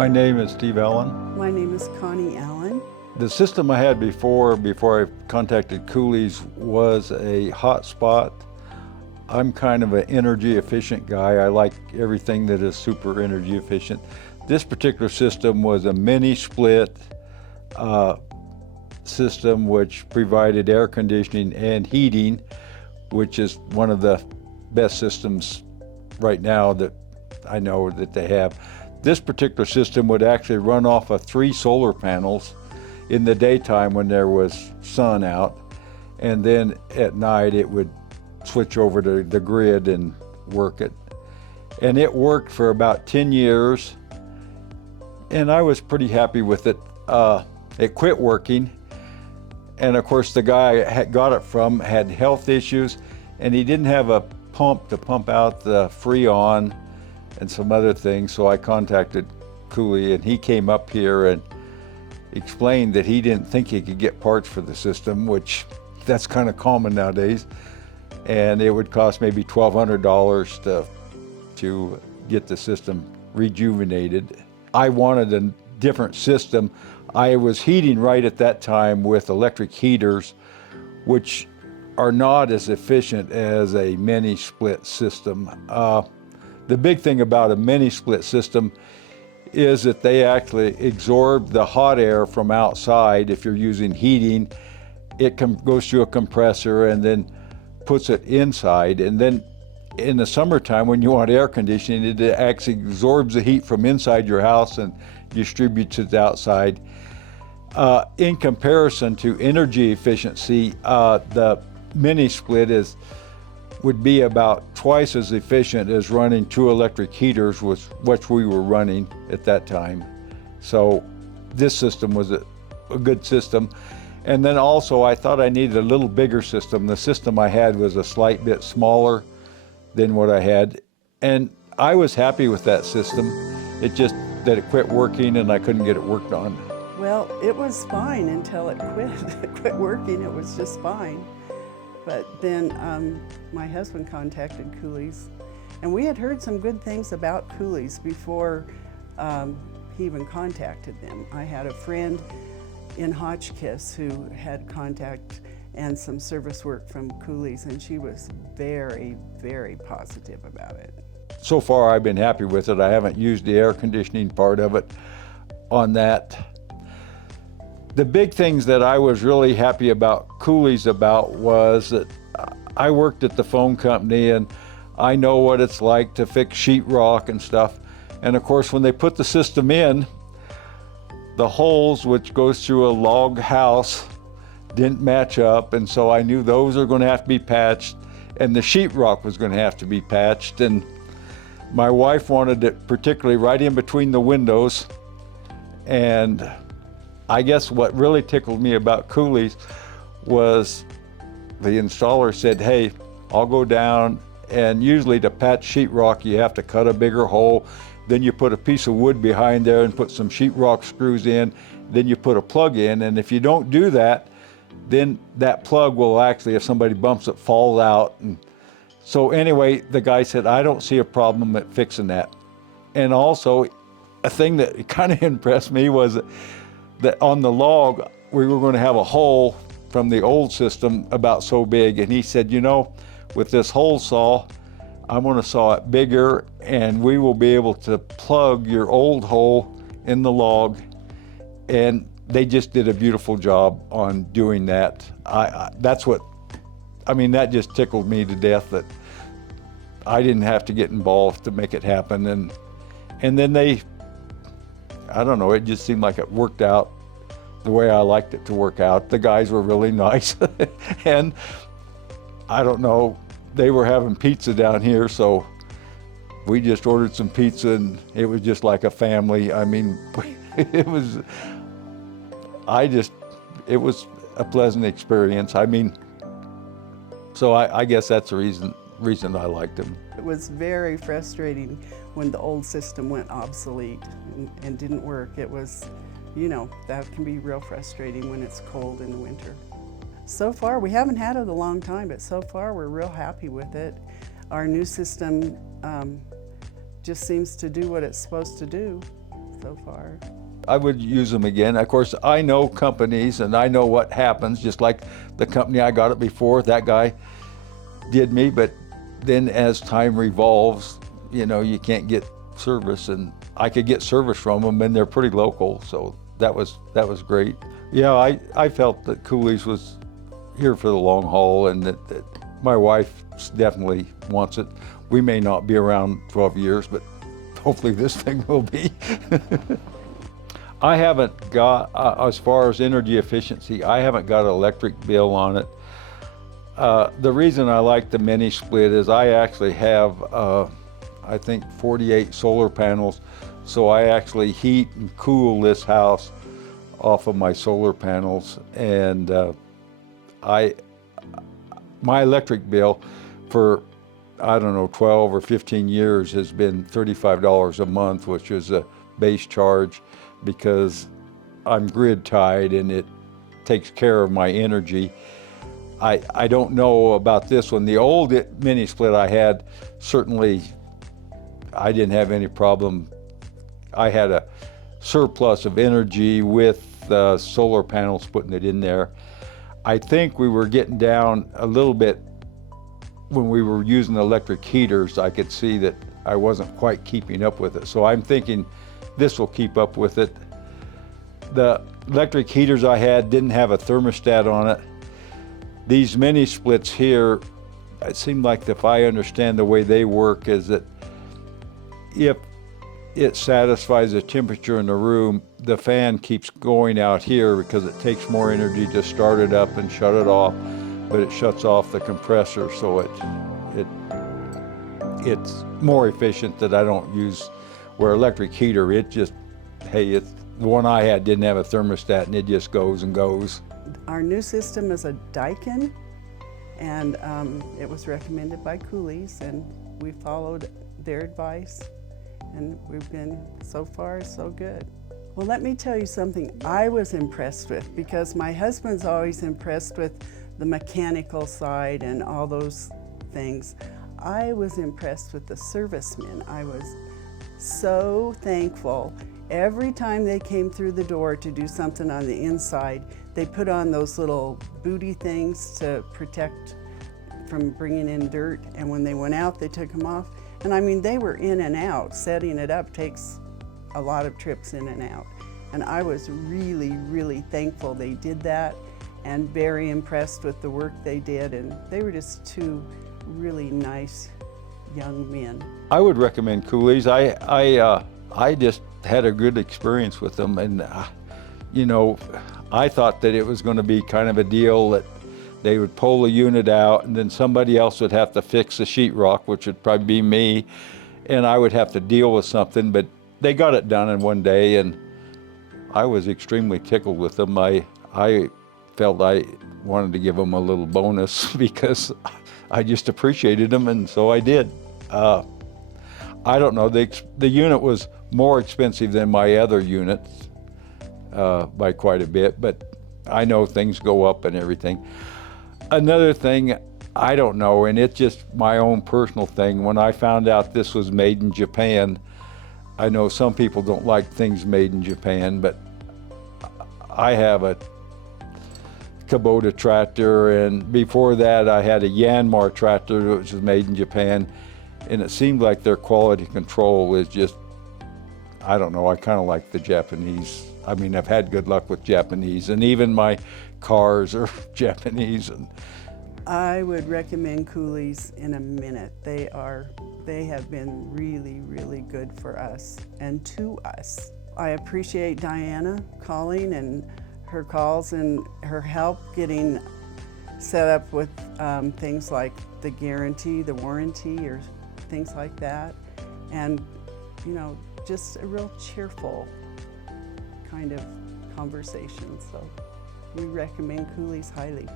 My name is Steve Allen. My name is Connie Allen. The system I had before I contacted Cooley's was a hotspot. I'm kind of an energy efficient guy. I like everything that is super energy efficient. This particular system was a mini split system which provided air conditioning and heating, which is one of the best systems right now that I know that they have. This particular system would actually run off of 3 solar panels in the daytime when there was sun out, and then at night it would switch over to the grid and work it. And it worked for about 10 years, and I was pretty happy with it. It quit working, and of course the guy I got it from had health issues, and he didn't have a pump to pump out the Freon and some other things, so I contacted Cooley, and he came up here and explained that he didn't think he could get parts for the system, which that's kind of common nowadays, and it would cost maybe $1,200 to get the system rejuvenated. I wanted a different system. I was heating right at that time with electric heaters, which are not as efficient as a mini split system. The big thing about a mini split system is that they actually absorb the hot air from outside. If you're using heating, it goes through a compressor and then puts it inside. And then in the summertime, when you want air conditioning, it actually absorbs the heat from inside your house and distributes it outside. In comparison to energy efficiency, the mini split would be about twice as efficient as running 2 electric heaters, which we were running at that time. So this system was a good system. And then also I thought I needed a little bigger system. The system I had was a slight bit smaller than what I had. And I was happy with that system. It just that it quit working and I couldn't get it worked on. Well, it was fine until it quit. It quit working, it was just fine. But then my husband contacted Cooley's, and we had heard some good things about Cooley's before he even contacted them. I had a friend in Hotchkiss who had contact and some service work from Cooley's, and she was very, very positive about it. So far I've been happy with it. I haven't used the air conditioning part of it on that. The big things that I was really happy about Cooley's about was that I worked at the phone company and I know what it's like to fix sheetrock and stuff. And of course, when they put the system in, the holes which goes through a log house didn't match up, and so I knew those are going to have to be patched, and the sheetrock was going to have to be patched. And my wife wanted it particularly right in between the windows, and I guess what really tickled me about Cooley's was the installer said, hey, I'll go down, and usually to patch sheetrock you have to cut a bigger hole, then you put a piece of wood behind there and put some sheetrock screws in, then you put a plug in, and if you don't do that, then that plug will actually, if somebody bumps it, fall out. And so anyway, the guy said, I don't see a problem at fixing that. And also, a thing that kind of impressed me was that on the log, we were going to have a hole from the old system about so big. And he said, you know, with this hole saw, I'm going to saw it bigger and we will be able to plug your old hole in the log. And they just did a beautiful job on doing that. That just tickled me to death that I didn't have to get involved to make it happen. And then I don't know, it just seemed like it worked out the way I liked it to work out. The guys were really nice. And I don't know, they were having pizza down here, so we just ordered some pizza and it was just like a family. I mean, it was a pleasant experience. I mean, so I guess that's the reason I liked them. It was very frustrating when the old system went obsolete and didn't work. It was, that can be real frustrating when it's cold in the winter. So far, we haven't had it a long time, but so far we're real happy with it. Our new system just seems to do what it's supposed to do so far. I would use them again. Of course, I know companies and I know what happens, just like the company I got it before, that guy did me, but then as time revolves, you know, you can't get service, and I could get service from them, and they're pretty local, so that was great. Yeah, I felt that Cooley's was here for the long haul, and that my wife definitely wants it. We may not be around 12 years, but hopefully this thing will be. I haven't got, as far as energy efficiency, I haven't got an electric bill on it. The reason I like the mini split is I actually have, I think 48 solar panels, so I actually heat and cool this house off of my solar panels, and my electric bill for, I don't know, 12 or 15 years has been $35 a month, which is a base charge, because I'm grid tied and it takes care of my energy. I don't know about this one. The old mini split I had, certainly I didn't have any problem. I had a surplus of energy with solar panels putting it in there. I think we were getting down a little bit when we were using electric heaters. I could see that I wasn't quite keeping up with it. So I'm thinking this will keep up with it. The electric heaters I had didn't have a thermostat on it. These mini splits here, it seemed like, if I understand the way they work, is that if it satisfies the temperature in the room, the fan keeps going out here because it takes more energy to start it up and shut it off, but it shuts off the compressor, so it's more efficient that I don't use. Where electric heater, it just, hey, it's, the one I had didn't have a thermostat and it just goes and goes. Our new system is a Daikin, and it was recommended by Cooley's, and we followed their advice, and we've been, so far, so good. Well, let me tell you something I was impressed with, because my husband's always impressed with the mechanical side and all those things. I was impressed with the servicemen. I was so thankful. Every time they came through the door to do something on the inside, they put on those little booty things to protect from bringing in dirt, and when they went out, they took them off. And I mean, they were in and out. Setting it up takes a lot of trips in and out. And I was really, really thankful they did that, and very impressed with the work they did. And they were just two really nice young men. I would recommend Cooley's. I just had a good experience with them, and you know, I thought that it was going to be kind of a deal that they would pull the unit out and then somebody else would have to fix the sheetrock, which would probably be me, and I would have to deal with something, but they got it done in one day, and I was extremely tickled with them. I felt I wanted to give them a little bonus because I just appreciated them, and so I did. I don't know, the unit was more expensive than my other units by quite a bit, but I know things go up and everything. Another thing, I don't know, and it's just my own personal thing, when I found out this was made in Japan, I know some people don't like things made in Japan, but I have a Kubota tractor, and before that I had a Yanmar tractor which was made in Japan, and it seemed like their quality control is just, I don't know, I kind of like the Japanese. I mean, I've had good luck with Japanese, and even my cars are Japanese. And I would recommend Cooley's in a minute. They have been really, really good for us and to us. I appreciate Diana calling and her calls and her help getting set up with things like the guarantee, the warranty, or things like that. And, you know, just a real cheerful kind of conversation. So we recommend Cooley's highly.